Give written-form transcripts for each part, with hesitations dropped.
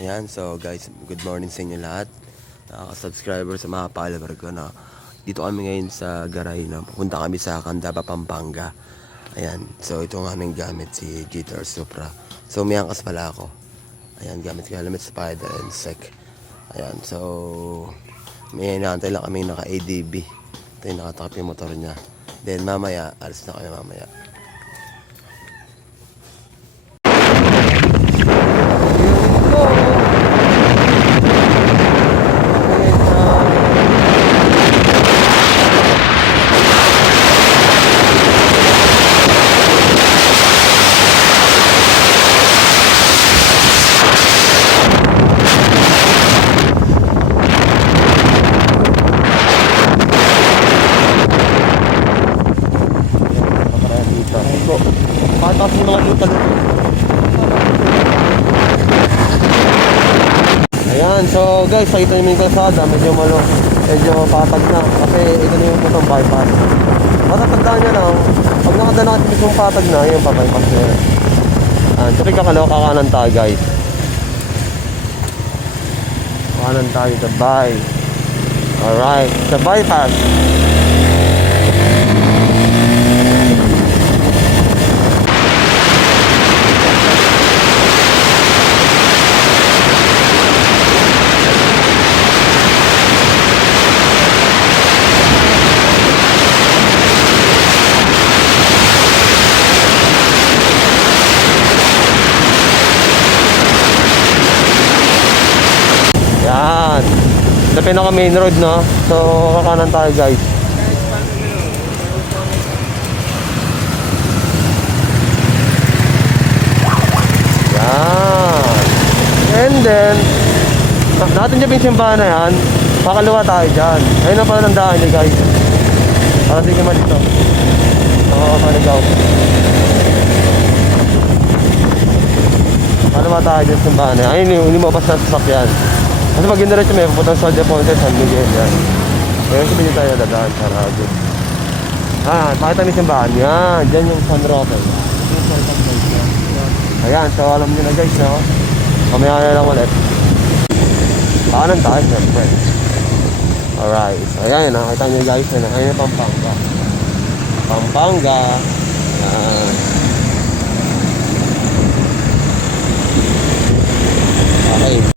Ayan, so guys, good morning sa inyo lahat. Subscriber sa mga follower ko na dito kami ngayon sa Garay na pupunta kami sa Candaba, Pampanga. Ayan, so ito ang aming gamit, si Guitar Supra. So may angkas pala ako. Ayan, gamit ko helmet, spider and sec. Ayan, so may inaantay lang kami naka-ADB. Ito yung nakatakip yung motor niya. Then mamaya, alis na kami mamaya. Patas yung mga lutan. Ayan, so guys, nakita nyo yung kalsada, medyo patag na. Kasi ito na yung putong bypass. Matatandaan nyo lang, pag nakadala natin yung patag na, yung pa-bypass na yun. Ayan, so kakanan tayo guys. Kakanan tayo sa by. Alright, sa bypass. Yan. Sa pinaka main road, no? So, kakanan tayo guys. Yan. And then, natin dyan yung simbahan na yan. Pakaliwa tayo dyan. Ayun na pala ng daan nyo guys. Para di naman dito. Nakakaligaw. Pakaliwa tayo dyan simbahan na yan. Ayun yung lumabas na sasakyan. Kasi pag indiretso may pupunta sa Deponte, San Miguel yan. Kaya sabi nyo tayo dadaan para agad. Pakita niyo simbahan. Yan, dyan yung San Roque. Ayan, so alam nyo na guys, no? Kamaya na lang ulit. Paanan tayo, siyempre. Alright, so ayan, nakita nyo guys, ayun yung Pampanga. Pampanga. Okay.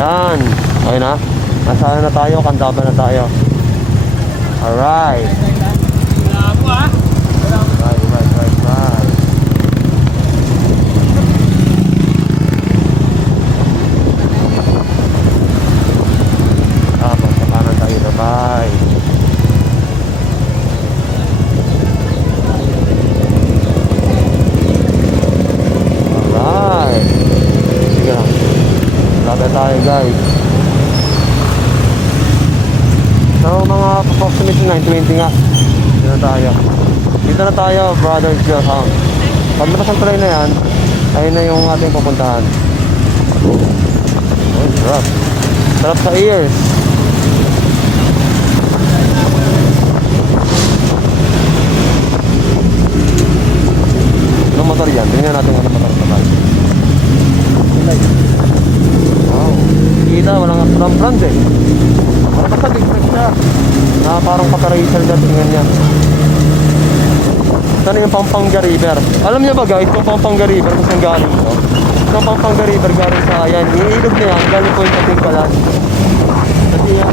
Ayan. Ayun na. Nasaan na tayo? Kandaban na tayo. Alright. Right. Tapos sa kanan tayo na bye. Alright. Sige lang. Lapit tayo guys. So mga approximately 9:20 nga. Dito na tayo brother Johan. Paglapas ang tulay na yan, ayun na yung ating pupuntahan. Oh, sarap. Sarap sa ears. Anong motor yan? Tingnan natin anong motor sa tayo. Wow. Kita, walang brand eh. Parang basta big brand siya. Na parang kaparacer na tingnan niya. Saan yung Pampanga River? Alam niyo ba guys, yung Pampanga River kung saan galing ito? Yung Pampanga River galing sa yan. Yung ilog na yan, galing po yung sa Tingkalan. Kasi yan,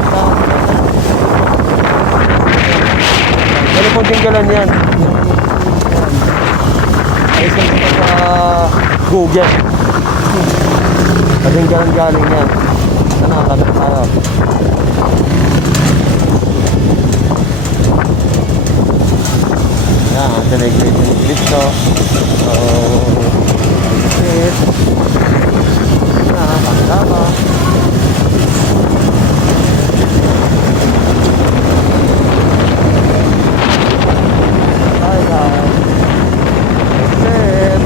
galing po yung Tingkalan yan. Ayos lang ito sa Google. Kasi galing yan. Sana, kapit tayo. Yan, celebration ni Cristo. So, visit. Yan, pangkama. Bye guys. Visit.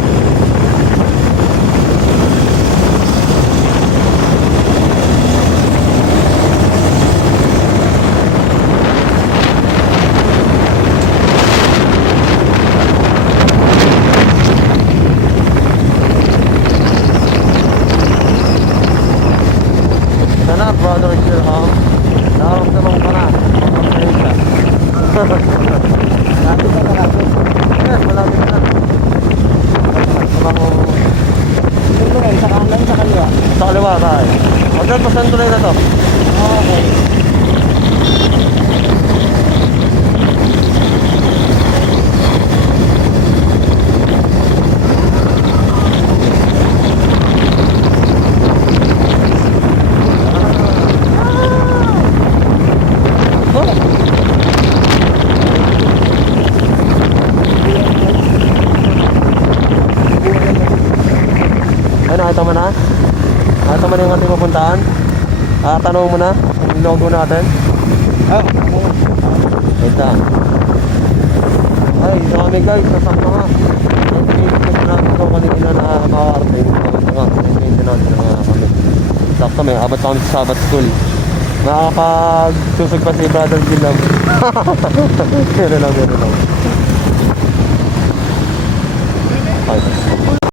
Brother Johan, nakaramdaman ka na. Malapit ka na natin. Yes, malapit ka na. Sa kanan, sa kaliwa. Sa kaliwa tayo. Magdaan pa saan tuloy na to? Okay. tanong mo na yung logo natin? Ah, Wait lang. Ay, ito kami guys, nasakto nga. 19 minutes na ito kanina na makakarating. Ito nga, 19 minutes na kami. Sakto, may abot pa kami sa Sabbath School. Nakakapag-susog pa si Brother Gil lang. Gano'n lang. Okay.